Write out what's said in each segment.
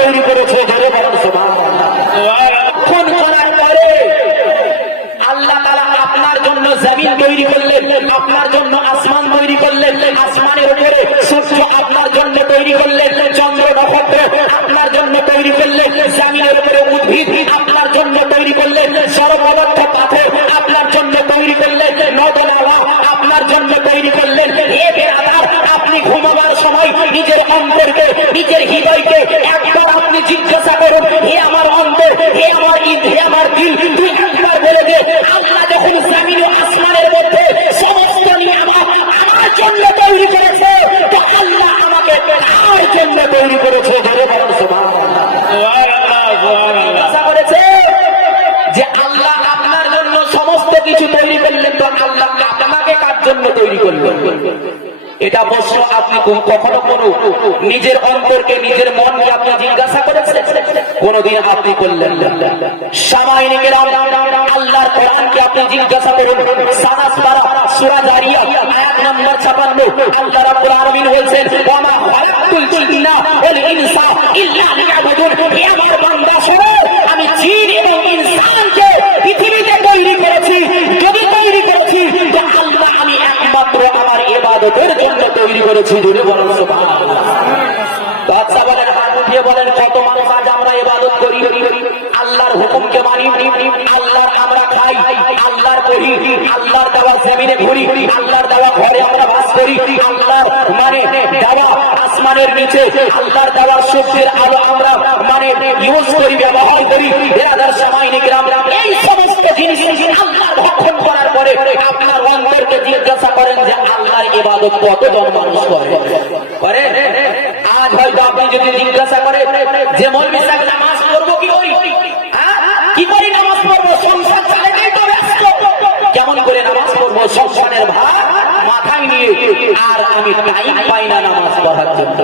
তৈরি করেছে, জোরে বলুন সুবহানাল্লাহ। খুন করার পরে আল্লাহ তাআলা আপনার জন্য জমিন তৈরি করলেন, আপনার জন্য আসমান তৈরি করলেন, আসমানের উপরে সূর্য আপনার জন্য তৈরি করলেন, চন্দ্র নক্ষত্র আপনার জন্য তৈরি করলেন, জমিনের উপরে উদ্ভিদ আপনার জন্য তৈরি করলেন, সর্বপদার্থ পাথর আপনার জন্য তৈরি করলেন, নদ নালা আপনার জন্য তৈরি করলেন। হে বেরাদার, আপনি ঘুমাবার সময় নিজের অন্তরকে, নিজের হৃদয়কে একবার আপনি জিজ্ঞাসা করুন, হে আমার অন্তর, হে আমার ঈদ, হে আমার দিল, তুই একবার বলে দে, আল্লাহ যখন জমিন ও আসমানের মধ্যে সমস্ত নিয়ামত আমার জন্য তৈরি করেছে, তো আল্লাহ আমাকে কার জন্য তৈরি করেছে, জোরে বলুন সুবহানাল্লাহ। জিজ্ঞাসা করেছে যে আল্লাহ আপনার জন্য সমস্ত কিছু তৈরি করলেন, তো আল্লাহ আপনাকে কার জন্য তৈরি করলেন? এটা প্রশ্ন আপনি কখনো কোনো নিজের অন্তরকে, নিজের মনকে আপনি জিজ্ঞাসা করেছেন? কোনদিন আপনি করলেন না। সামাইনে কেরাম, আল্লাহর কোরআনকে আপনি জিজ্ঞাসা করুন, সানাস পারা সূরা জারিয়া আয়াত নম্বর 56, আল্লাহ রাব্বুল আলামিন বলেন, ওয়া মা খালাকতুল জিন্না ওয়াল ইনসা ইল্লা লিয়াবুদুন। হে আমার বান্দা শোনো, আমি জিন এবং ইনসানকে পৃথিবীতে তৈরি করেছি। যদি তৈরি করেছি, তো আল্লাহ আমি একমাত্র আমার ইবাদতের জন্য তৈরি করেছি, জোরে বলুন সুবহানাল্লাহ। বাদশা বলেন, হাত উঠিয়ে বলেন, কত মানুষ আজ আমরা ইবাদত করি, আল্লাহর হুকুমকে মানি, আল্লাহর আমরা খাই, আল্লাহর পড়ি, আল্লাহর দেওয়া জমিনে ঘুরি, আল্লাহর দেওয়া ঘরে আমরা বাস করি, আল্লাহর মানে দেওয়া আসমানের নিচে আল্লাহর দেওয়া সূর্যের আলো আমরা মানে ইউজ করি, ব্যবহার করি। বেরাদার সামাইনে গ্রাম, এই সমস্ত জিনিস আল্লাহ ভক্ষণ করার পরে আপনার অন্তরকে জিজ্ঞাসা করেন যে আল্লাহর ইবাদত কতজন মানুষ করে? আজ হয়তো আপনি যদি জিজ্ঞাসা করেন যে মৌলভী সাহেব নামাজ পড়বো কি ওই, কি করে নামাজ পড়বো, সংসার চালাতেই তো ব্যস্ত, কেমন করে নামাজ পড়বো, সংসারের ভার মাথায় নিয়ে আর আমি টাইম পাই না নামাজ পড়ার জন্য।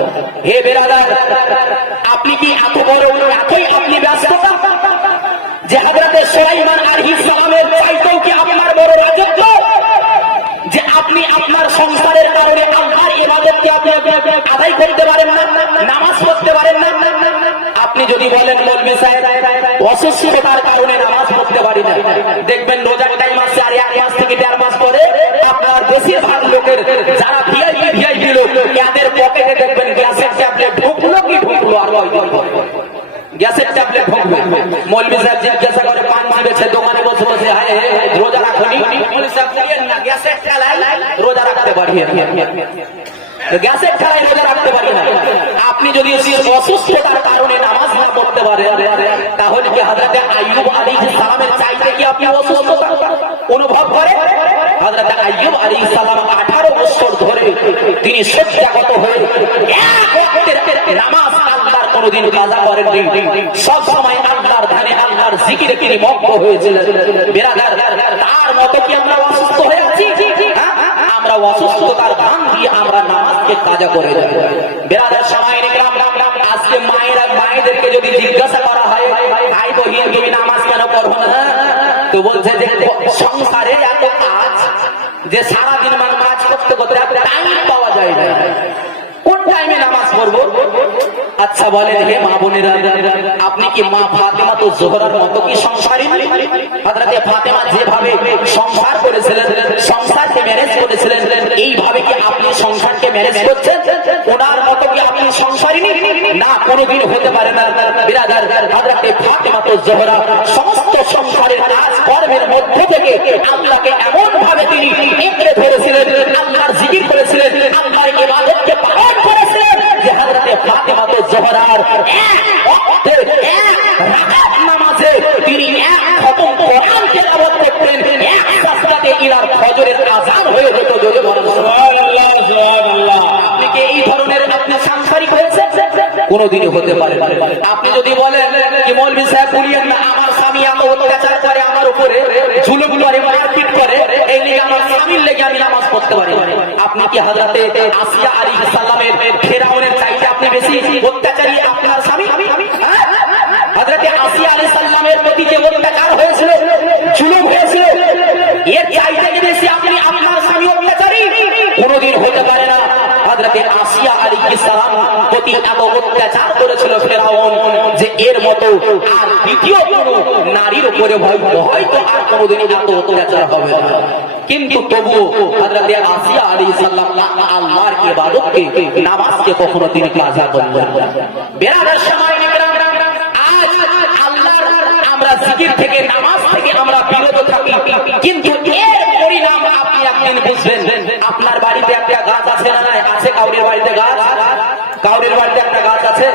হে বেরাদার, আপনি কি এত বড়, এতই আপনি ব্যস্ত যে হযরতে সুলাইমান আলাইহিস সালামের চাইতেও কি আপনার বড় রাজত্ব যে আপনি আপনার সংসারের কারণে আল্লাহর ইবাদতকে আপনি আদায় করতে পারেন না, নামাজ পড়তে পারেন না? আপনি যদি বলেন মৌলভী সাহেব অসুস্থতার কারণে নামাজ পড়তে পারি না, দেখবেন রোজার টাইম আসছে আর 1 মাস থেকে 1.5 মাস পরে আপনার বেশিরভাগ লোকের যারা ভিআইপি লোক, এদের পকেটে দেখবেন গ্যাসের ট্যাবলেট ঢুকলো কি ঢুকলো আর গ্যাসের ট্যাবলেট ঢুকবে। মৌলভী সাহেব জিজ্ঞাসা করে, পান দিবেছে দোকানে বসে বসে, হায় রোজা রাখনি? মৌলভী সাহেব বলেন না, গ্যাসের ঠেলায় রোজা রাখতে পারি, গ্যাসের ঠেলায় রোজা রাখতে পারি না। আপনি যদি অসুস্থতার কারণে নামাজ না পড়তে পারেন, তাহলে কি হযরতে আইয়ুব আলাইহিস সালামের চাইতে কি আপনি অসুস্থতা অনুভব করেন? হযরতে আইয়ুব আলাইহিস সালাম 18 বছর ধরে তিনি শয্যাগত হয়ে এক ওয়াক্তের নামাজ আল্লাহর কোনদিন কাজা করেননি, সব সময় আল্লাহর ধ্যানে, আল্লাহর জিকিরে তিনি মগ্ন হয়েছিলেন। বেরাদার, তার মতো কি আমরা অসুস্থ হয়ে আছি? আমরা অসুস্থতার ভান দিয়ে আমরা নামাজকে কাজা করে দেব। বেরাদার সামাইনে গ্রাম, আজকে মায়েদেরকে যদি জিজ্ঞাসা করা হয়, ভাই বহিন তুমি নামাজ কেন পড়বো না, তো বলছে যে সংসারে এত কাজ যে সারাদিন মানে কাজ করতে করতে টাইম পাওয়া যায় না, কোন টাইমে নামাজ পড়বো? আচ্ছা বলেন হে মা বোনেরা, আপনি কি মা ফাতেমা তো জোহরার মতো কি সংসারী? হযরতে ফাতেমা যেভাবে সংসার করেছিলেন, সংসারকে ম্যানেজ করেছিলেন, এইভাবে কি আপনি সংসারকে ম্যানেজ করছেন? ওনার মতো কি আপনি সংসারী? না, কোনোদিন হতে পারে না। বিরাদার, হযরতে ফাতেমা তো জোহরা সমস্ত সংসারের কাজ কর্মের মধ্য থেকে আল্লাহকে এমন ভাবে তিনি একড়ে ধরেছিলেন, আল্লাহর জিকির করেছিলেন, আল্লাহর ইবাদতকে পালন করেছিলেন যে হযরতে ফাতেমা তো জোহরার এক ওয়াক্তের এক রাকাত নামাজে তিনি এক খতম কোরআন তেলাওয়াত করতেন, এক সাজদাতে ইনার ফজরের আযান হয়ে যেত। জোরে বলুন সুবহানাল্লাহ, সুবহানাল্লাহ। আপনি কি এই ধরনের আপনি সাংসারিক হয়েছে? কোনোদিনই হতে পারে না। আপনি যদি বলেন যে মৌলভী সাহেব বলিয়েন না, আমার স্বামী এত অত্যাচার করে, আমার উপরে জুলুম করে, মারপিট করে, এই নিয়ে আমার স্বামীর লেগে আমি নামাজ পড়তে পারি না, আপনি কি হযরতে আসিয়া আলাইহিস সালামের ফেরাউনের চাইতে আপনি বেশি অত্যাচারী আপনার স্বামী? হযরতে আসিয়া আলাইহিস সালামের প্রতি যে অত্যাচার হয়েছিল, জুলুম হয়েছিল, এর চাইতে বেশি আপনি আপনার স্বামী অত্যাচারী? কোনোদিন হতে পারে না। হযরতে আসিয়া আলাইহিস আলাইহিস সালাম প্রতি এত অত্যাচার করেছিল ফেরাউন যে এর মতো আর দ্বিতীয় কোনো নারীর উপরে হয়তো আর কোনোদিন এত অত্যাচার হবে না। কিন্তু তবুও হযরত আসিয়া আলাইহিস সালাম আল্লাহর ইবাদতকে নামাজকে কখনো তিনি কাজা করলেন না। বেরাদার সামাইনে কেরাম, আজ আল্লাহর আমরা জিকির থেকে নামাজ থেকে আমরা বিরত থাকি, কিন্তু এর পরিণাম আপনি একদিন বুঝবেন। আপনার বাড়িতে একটা গাছ আছে না নাই? আছে। কাউরের বাড়িতে গাছ, কাউরের বাড়িতে একটা গাছ আছে,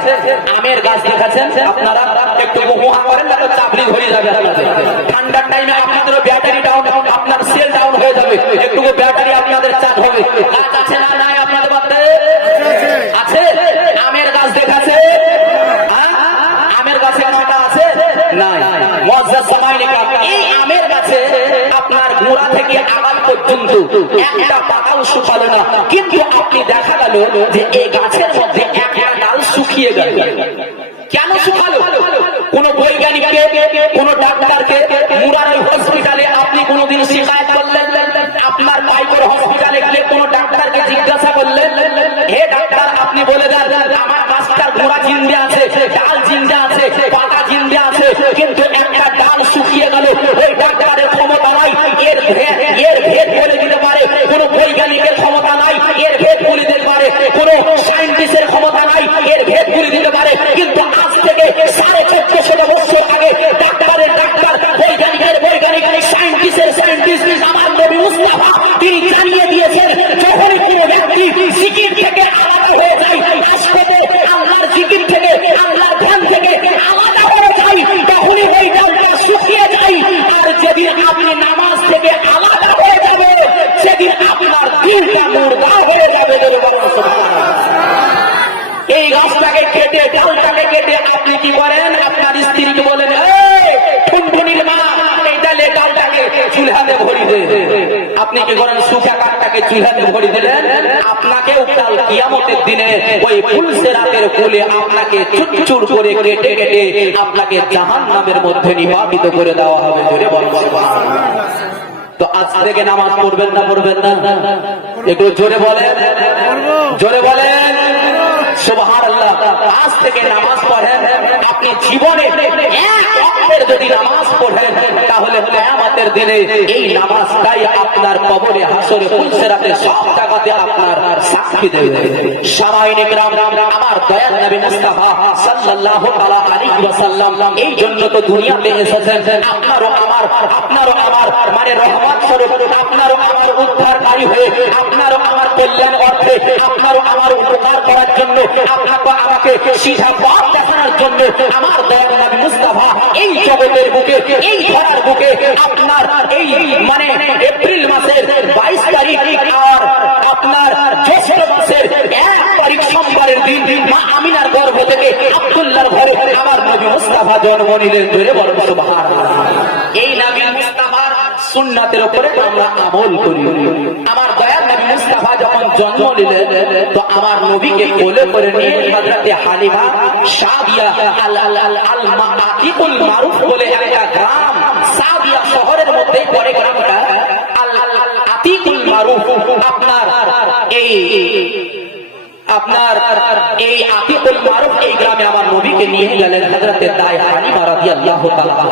আমের গাছ দেখাচ্ছেন আপনারা, একটু হুহা করেন না তো চাপড়ি ধরে যাবে আপনাদের। ঠান্ডার টাইমে আপনাদের ব্যাটারি ডাউন, আপনার সেল ডাউন হয়ে যাবে, একটু ব্যাটারি আপনাদের চার্জ হবে। গাছ আছে না নাই আপনাদের বাড়িতে? আছে। আমের গাছ দেখাচ্ছে, আমের গাছে কাঁটা আছে নাই? মুআজ্জাজ সামাইনে কেরাম, এই আমের গাছে আপনার গোড়া থেকে আগাল পর্যন্ত একটা পাতাও শুকালো না, কিন্তু আপনি দেখা গেল যে এই গাছের মধ্যে একটা ডাল শুকিয়ে গেল। কেন শুকালো? কোন বৈজ্ঞানিককে, কোন ডাক্তারকে, মুরারি হসপিটালে আপনি কোনদিন শিকায়ত করলেন? আপনার পাইপের হসপিটালে গিয়ে কোন ডাক্তারকে জিজ্ঞাসা করলেন, হে ডাক্তার আপনি বলে দেন আমার গাছটার গোড়া জিন্দে আছে, ডাল জিন্দে আছে, পাতা জিন্দে আছে, কিন্তু একটা ডাল শুকিয়ে গেল। ওই ডাক্তারের ক্ষমতা নাই এর ভেদ বলে দিতে পারে, কোন বৈজ্ঞানিকের ক্ষমতা নাই এর ভেদ বলে দিতে পারে, কোন সায়েন্টিস্টের ক্ষমতা নাই এর ভেদ বলে দিতে পারে। কিন্তু আজ থেকে 1450 বছর আগে ডাক্তারের ডাক্তার, বৈজ্ঞানিকের বৈজ্ঞানিক, সায়েন্টিস্টের সায়েন্টিস্ট আমার নবী মুস্তাফা তিনি জানিয়ে দিয়েছেন, যখনই কোন ব্যক্তি জিকির থেকে আলাদা হয়ে যায়, আসলে আল্লাহর জিকির থেকে, আল্লাহর ধ্যান থেকে আলাদা হয়ে যায়, তখনই ওই ডালটা শুকিয়ে যায়। আর যেদিন আপনি নামাজ থেকে আলাদা হয়ে যাবে, সেদিন আপনার দিলটা মুর্দা হয়ে যাবে। এই গাছটাকে কেটে, ডালটাকে কেটে আপনি কি করেন? আপনার স্ত্রীকে বলেন, টুনটুনির মা এই ডালটাকে চুলহাতে ভরি দে। আপনি কি করেন? শুকা কাঠটাকে চুলহাতে ভরি দিলেন। আপনাকেও কাল কিয়ামতের দিনে ওই ফুলসেরাতের ফুলে আপনাকে চুরচুর করে কেটে কেটে আপনাকে জাহান্নামের মধ্যে নিপাতিত করে দেওয়া হবে। জোরে বলুন সুবহানাল্লাহ। তো আজ থেকে নামাজ পড়বেন না, পড়বেন না? একটু জোরে বলেন, জোরে বলেন সুবহানাল্লাহ। আজ থেকে নামাজ পড়েন। আপনি জীবনে এক ওয়াক্তের যদি নামাজ পড়েন, তাহলে কিয়ামতের দিনে এই নামাজটাই আপনার কবরে, হাসরে, ফুলসিরাতে সব জায়গাতে আপনার সাক্ষী দেবে। সামাইনে কেরাম, আমার দয়ার নবী মুস্তাফা সাল্লাল্লাহু তাআলা আলাইহি ওয়াসাল্লাম এই জন্য তো দুনিয়াতে এসেছেন, আপনারও আমার মানে রহমত স্বরূপ, আপনারও আমার উদ্ধারকারী হয়ে, আপনারও আমার কল্যাণ অর্থে, আপনারও আমার উপকার করার জন্য, আপনাকে আমাকে সিধা পথ দেখানোর জন্য আমার দয়ার নবী মুস্তাফা এই জগতের বুকে, এই ধরার বুকে আপনার এই মানে এপ্রিল মাসের 22 তারিখ আর আপনার জ্যৈষ্ঠ মাসের 1 তারিখ সোমবারের দিন মা আমিনার গর্ভ থেকে আব্দুল্লাহর ঘরে আমার নবী মুস্তাফা জন্ম নিলেন। ধরে বলেন সুবহানাল্লাহ। এই নবী মুস্তাফার সুন্নাতের উপরে আমরা আমল করি। আমার দয়ার নবী মুস্তাফা যখন জন্ম নিলেন, তো আমার নবীকে কোলে করে নিয়ে হযরত হালিমা সাদিয়া আল-আতিকুল মারুফ বলে একটা গ্রাম, সাদিয়া শহরের মধ্যে পড়ে গ্রামটা আল-আতিকুল মারুফ। আপনার এই আতিকুল মারুফ এই গ্রামে আমার নবীকে নিয়ে গেলেন হযরত হালিমা রাদিয়াল্লাহু তাআলা।